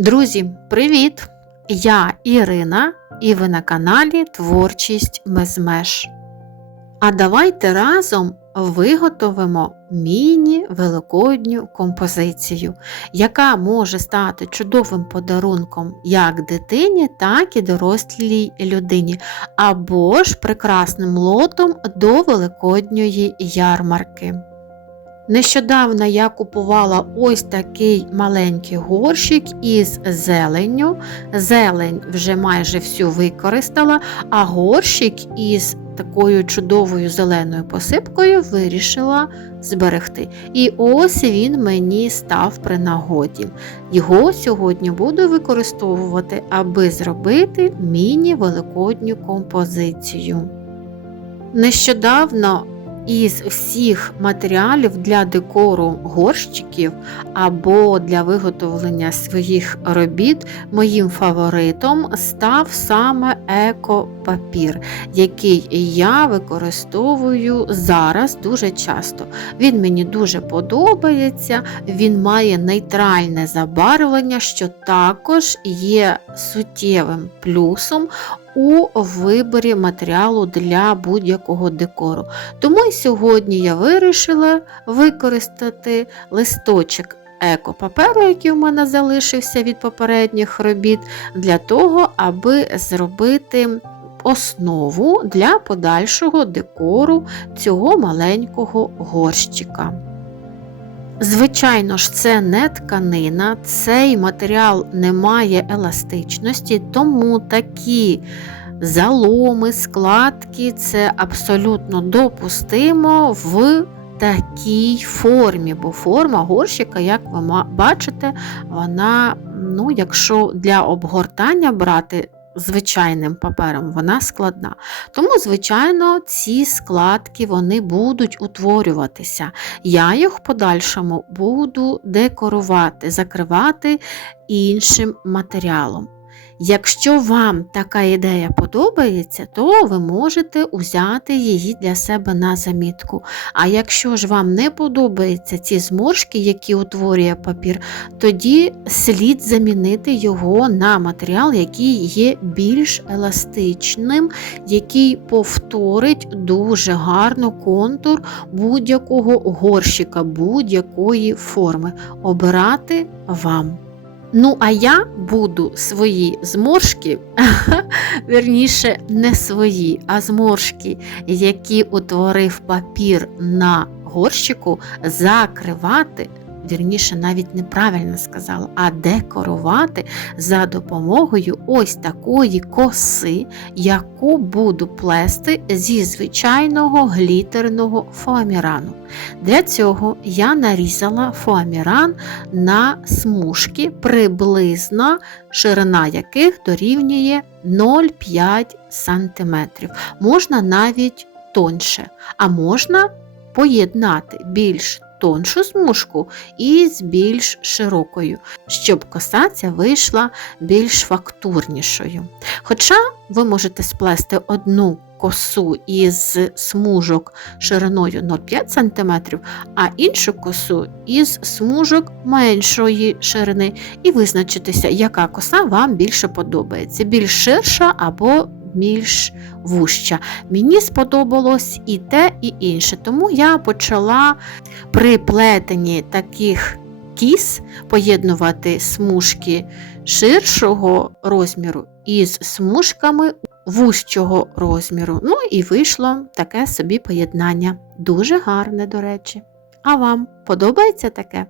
Друзі, привіт! Я Ірина і ви на каналі Творчість без меж. А давайте разом виготовимо міні-великодню композицію, яка може стати чудовим подарунком як дитині, так і дорослій людині, або ж прекрасним лотом до великодньої ярмарки. Нещодавно я купувала ось такий маленький горщик із зеленню. Зелень вже майже всю використала, а горщик із такою чудовою зеленою посипкою вирішила зберегти. І ось він мені став при нагоді. Його сьогодні буду використовувати, аби зробити міні-великодню композицію. Нещодавно із всіх матеріалів для декору горщиків або для виготовлення своїх робіт моїм фаворитом став саме екопапір, який я використовую зараз дуже часто. Він мені дуже подобається, він має нейтральне забарвлення, що також є суттєвим плюсом у виборі матеріалу для будь-якого декору. Тому і сьогодні я вирішила використати листочок екопаперу, який у мене залишився від попередніх робіт, для того, аби зробити основу для подальшого декору цього маленького горщика. Звичайно ж, це не тканина, цей матеріал не має еластичності, тому такі заломи, складки це абсолютно допустимо в такій формі, бо форма горщика, як ви бачите, вона, ну, якщо для обгортання брати звичайним папером, вона складна. Тому, звичайно, ці складки вони будуть утворюватися. Я їх в подальшому буду декорувати, закривати іншим матеріалом. Якщо вам така ідея подобається, то ви можете взяти її для себе на замітку. А якщо ж вам не подобаються ці зморшки, які утворює папір, тоді слід замінити його на матеріал, який є більш еластичним, який повторить дуже гарно контур будь-якого горщика, будь-якої форми. Обирати вам. Ну, а я буду свої зморшки, верніше, не свої, а зморшки, які утворив папір на горщику, закривати вірніше, навіть неправильно сказала, а декорувати за допомогою ось такої коси, яку буду плести зі звичайного глітерного фоамірану. Для цього я нарізала фоаміран на смужки, приблизно ширина яких дорівнює 0,5 см. Можна навіть тоньше, а можна поєднати більш тоншу смужку із більш широкою, щоб коса ця вийшла більш фактурнішою. Хоча ви можете сплести одну косу із смужок шириною 0,5 см, а іншу косу із смужок меншої ширини, і визначитися, яка коса вам більше подобається, більш ширша або більш вуща. Мені сподобалось і те, і інше. Тому я почала при плетенні таких кіс поєднувати смужки ширшого розміру із смужками вущого розміру. Ну і вийшло таке собі поєднання. Дуже гарне, до речі. А вам подобається таке?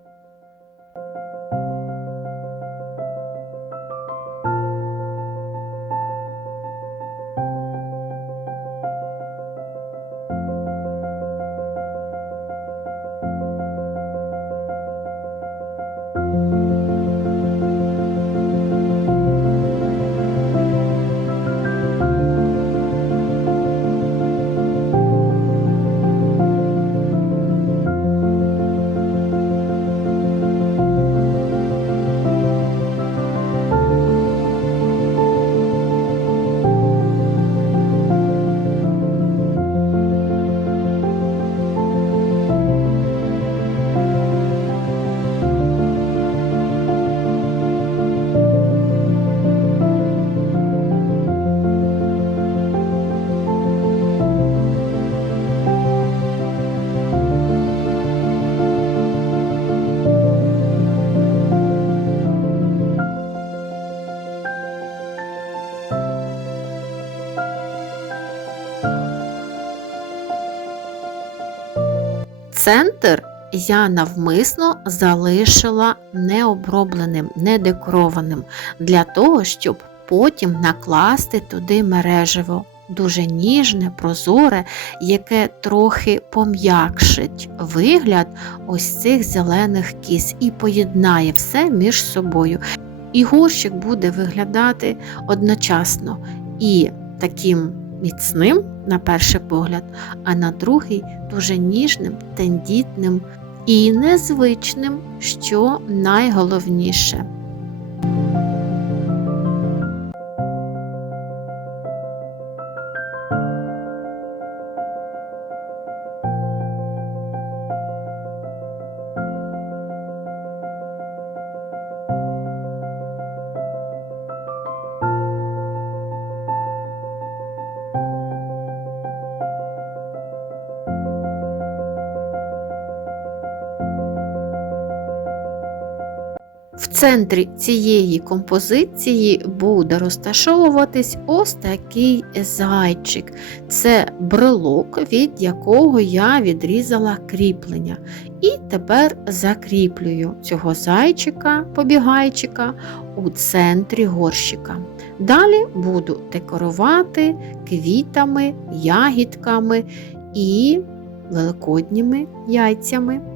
Центр я навмисно залишила необробленим, недекорованим для того, щоб потім накласти туди мережево. Дуже ніжне, прозоре, яке трохи пом'якшить вигляд ось цих зелених кіз і поєднає все між собою. І горщик буде виглядати одночасно і таким міцним, на перший погляд, а на другий дуже ніжним, тендітним і незвичним, що найголовніше. Центрі цієї композиції буде розташовуватись ось такий зайчик. Це брелок, від якого я відрізала кріплення. І тепер закріплюю цього зайчика, побігайчика у центрі горщика. Далі буду декорувати квітами, ягідками і великодніми яйцями.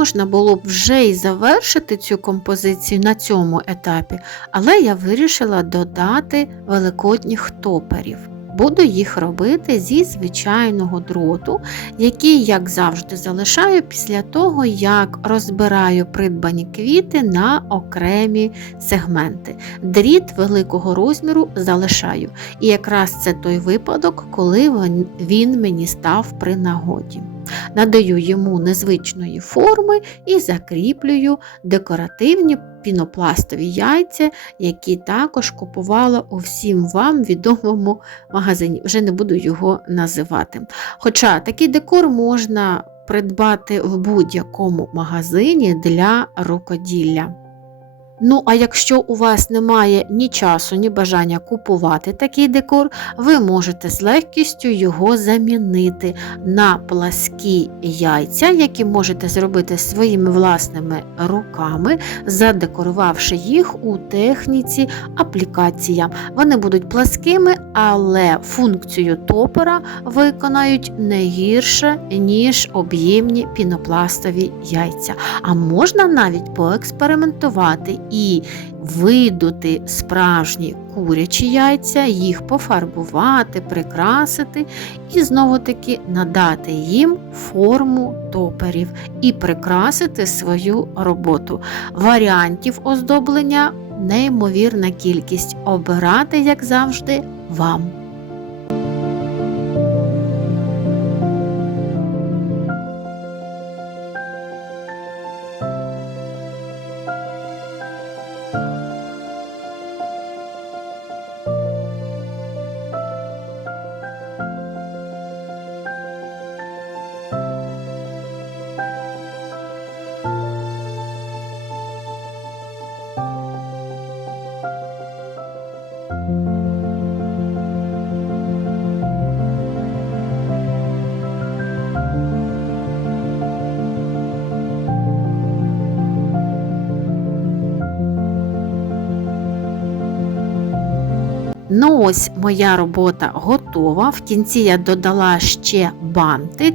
Можна було б вже й завершити цю композицію на цьому етапі, але я вирішила додати великодніх топерів. Буду їх робити зі звичайного дроту, який, як завжди, залишаю після того, як розбираю придбані квіти на окремі сегменти. Дріт великого розміру залишаю. І якраз це той випадок, коли він мені став при нагоді. Надаю йому незвичної форми і закріплюю декоративні пінопластові яйця, які також купувала у всім вам відомому магазині. Вже не буду його називати. Хоча такий декор можна придбати в будь-якому магазині для рукоділля. Ну, а якщо у вас немає ні часу, ні бажання купувати такий декор, ви можете з легкістю його замінити на пласкі яйця, які можете зробити своїми власними руками, задекорувавши їх у техніці аплікація. Вони будуть пласкими, але функцію топора виконають не гірше, ніж об'ємні пінопластові яйця. А можна навіть поекспериментувати і видути справжні курячі яйця, їх пофарбувати, прикрасити і знову-таки надати їм форму топерів і прикрасити свою роботу. Варіантів оздоблення неймовірна кількість. Обирати, як завжди, вам. Ось моя робота готова. В кінці я додала ще бантик,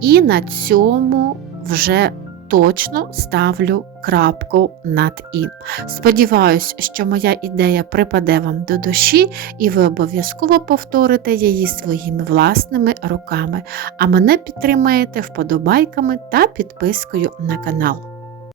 і на цьому вже точно ставлю крапку над і. Сподіваюсь, що моя ідея припаде вам до душі, і ви обов'язково повторите її своїми власними руками. А мене підтримаєте вподобайками та підпискою на канал.